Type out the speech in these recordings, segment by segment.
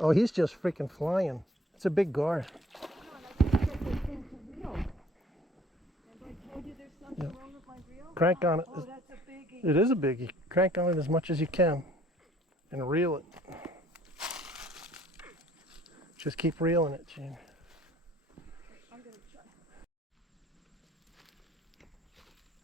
Oh, he's just freaking flying. It's a big gar. Yeah. Crank on it. Oh, that's a biggie. It is a biggie. Crank on it as much as you can and reel it. Just keep reeling it, Gene. I'm gonna try.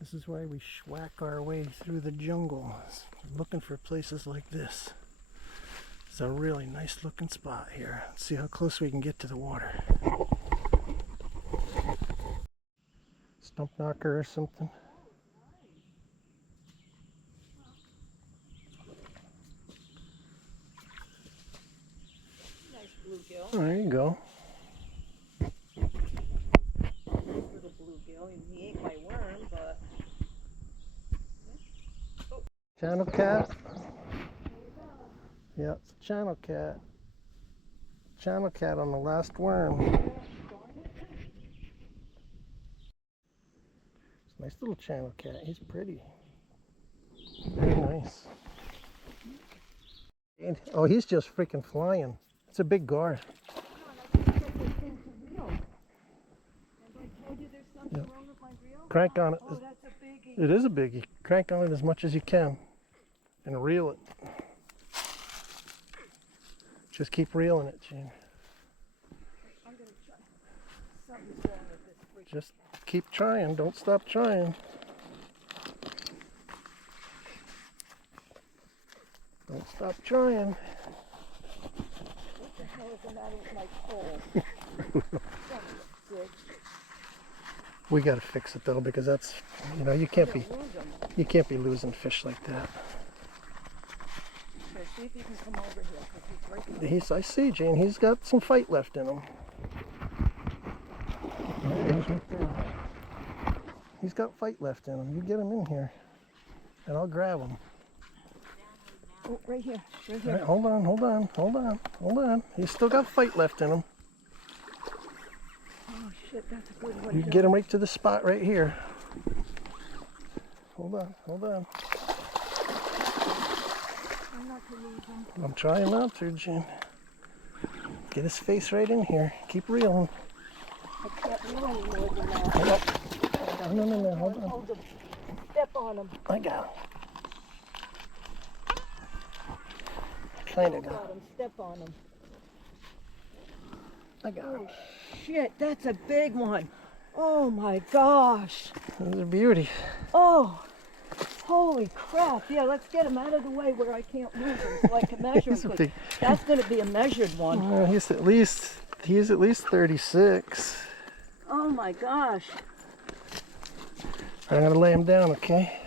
This is why we schwack our way through the jungle, looking for places like this. It's a really nice looking spot here. Let's see how close we can get to the water. Stump knocker or something. Nice bluegill. Oh, there you go. Little bluegill. He ate my worm, but. Oh. Channel cat. Yeah, it's a channel cat. Channel cat on the last worm. It's a nice little channel cat. He's pretty. Very nice. Oh, he's just freaking flying. It's a big gar. Yeah. Crank on it. Oh, that's a biggie. It is a biggie. Crank on it as much as you can and reel it. Just keep reeling it, Gene. I'm gonna try. Something's wrong with this freaking. Just keep trying. Don't stop trying. Don't stop trying. What the hell is the matter with my pole? We gotta fix it though, because that's, you know, you can't be losing fish like that. Okay, see if you can come over here, because he's right I see, Gene. He's got some fight left in him. He's got fight left in him. You get him in here, and I'll grab him. Oh, right here. Right here. All right, hold on. He's still got fight left in him. Oh, shit, that's a good one. You get him right to the spot right here. Hold on. I'm not going to lose him. I'm trying not to, Gene. Get his face right in here. Keep reeling. I can't reel any more than that. Hold up. No, hold on. Hold him. Step on him. I got him. Kind of got Got him. him. Step on him. I got him. Oh, shit, that's a big one. Oh, my gosh. He's a beauty. Oh, holy crap. Yeah, let's get him out of the way where I can't move him so I can measure him. 'Cause that's going to be a measured one. He's at least 36. Oh, my gosh. I'm gonna lay him down, okay?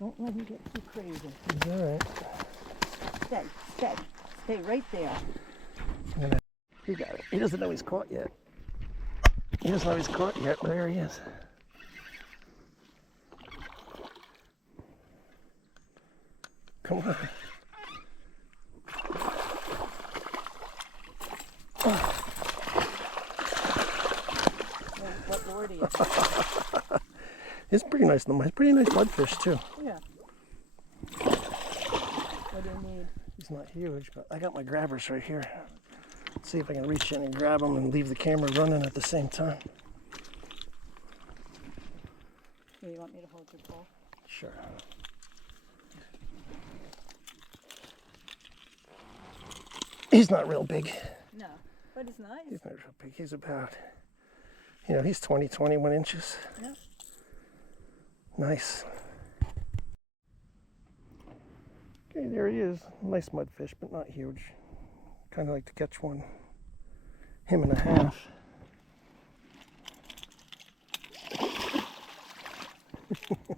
Don't let him get too crazy. He's all right. Stay right there. He got it. He doesn't know he's caught yet. But there he is. Come on. What lure do you have? It's pretty nice. Pretty nice mudfish too. Yeah. What do you need? He's not huge, but I got my grabbers right here. Let's see if I can reach in and grab him and leave the camera running at the same time. Here, you want me to hold your pole? Sure. He's not real big. No, but it's nice. He's not real big. He's about, he's 21 inches. Yep. Nice. Okay, there he is. Nice mudfish, but not huge. Kind of like to catch one, him and a half.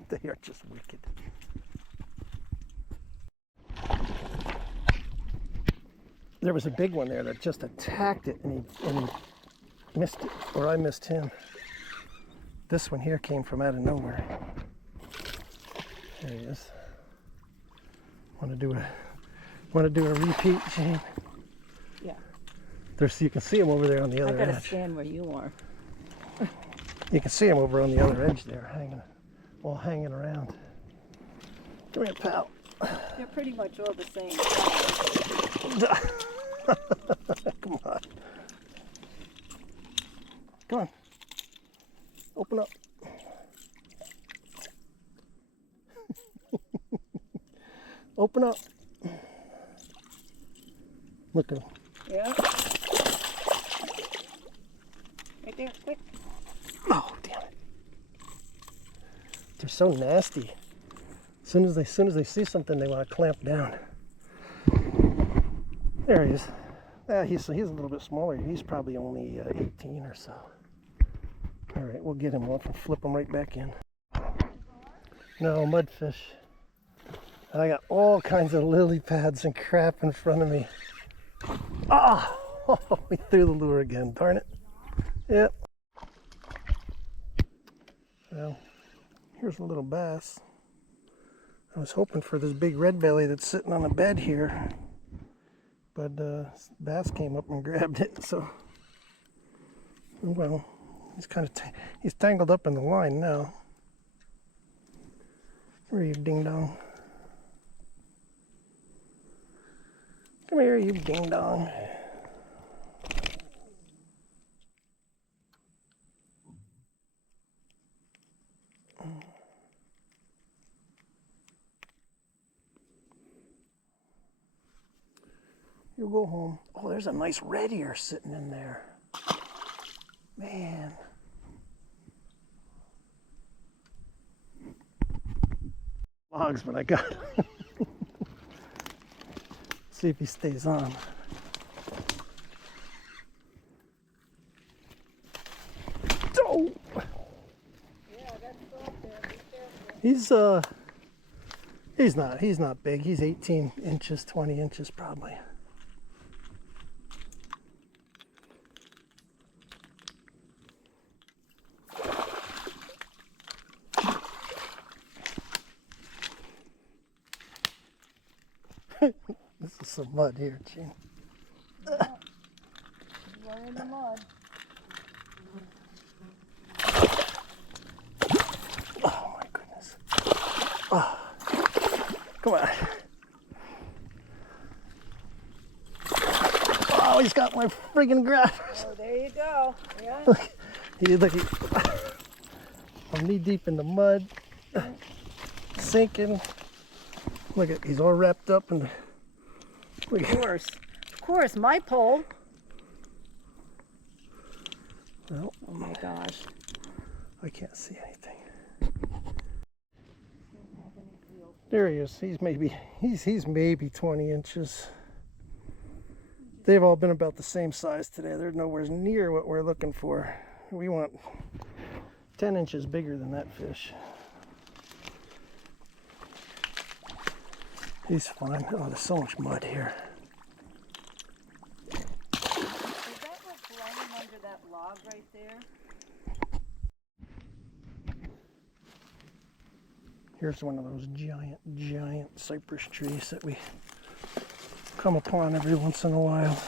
They are just wicked. There was a big one there that just attacked it, and he missed it, or I missed him. This one here came from out of nowhere. There he is. Want to do a repeat, Gene? Yeah. You can see him over there on the other I gotta edge. stand where you are. You can see him over on the other edge there, hanging around. Come here, pal. They're pretty much all the same. Come on. Come on. Open up. Open up. Look at him. Yeah. Right there, quick. Oh, damn it. They're so nasty. As soon as they see something, they want to clamp down. There he is. He's a little bit smaller. He's probably only 18 or so. All right, we'll get him. We'll flip him right back in. No, mudfish. I got all kinds of lily pads and crap in front of me. Ah! Oh, we threw the lure again. Darn it. Yep. Well, here's a little bass. I was hoping for this big red belly that's sitting on the bed here, but bass came up and grabbed it. So, well, he's tangled up in the line now. Where are you, ding dong? Come here, you ding dong. You go home. Oh, there's a nice red ear sitting in there. Man. Logs, but I got him. See if he stays on. Oh! Yeah, that's up there. Be careful. He's not big. He's 18 inches, 20 inches probably. This is some mud here, Gene. We're in the mud. Oh my goodness. Oh. Come on. Oh, he's got my friggin' grabbers. Oh, there you go. Yeah. Look, I'm knee deep in the mud, sinking. Look at, he's all wrapped up in the. Of course, my pole. Well, oh my gosh. I can't see anything. There he is. He's maybe 20 inches. They've all been about the same size today. They're nowhere near what we're looking for. We want 10 inches bigger than that fish. He's fine. Oh, there's so much mud here. Is that what's laying under that log right there? Here's one of those giant cypress trees that we come upon every once in a while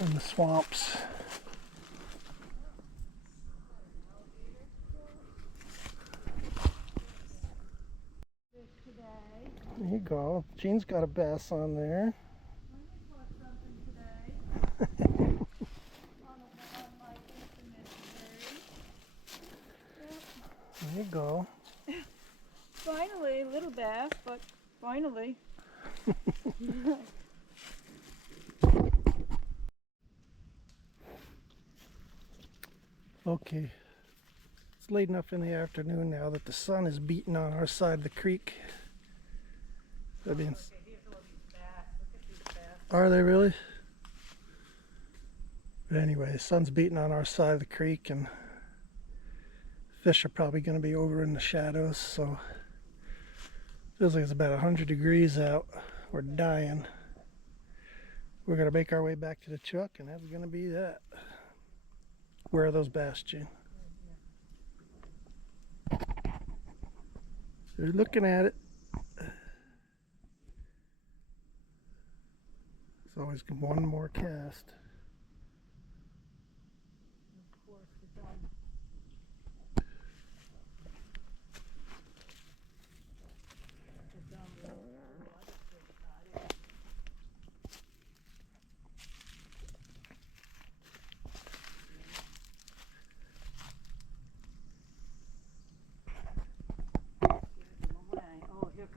in the swamps. There you go. Gene's got a bass on there. There you go. Finally, a little bass, but finally. Okay. It's late enough in the afternoon now that the sun is beating on our side of the creek. That means. Are they really? But anyway, the sun's beating on our side of the creek and fish are probably going to be over in the shadows, so feels like it's about 100 degrees out. We're dying. We're going to make our way back to the truck and that's going to be that. Where are those bass, Gene? They're looking at it. It's always one more cast.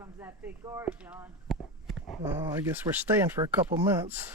comes that big gar, John. Well, I guess we're staying for a couple minutes.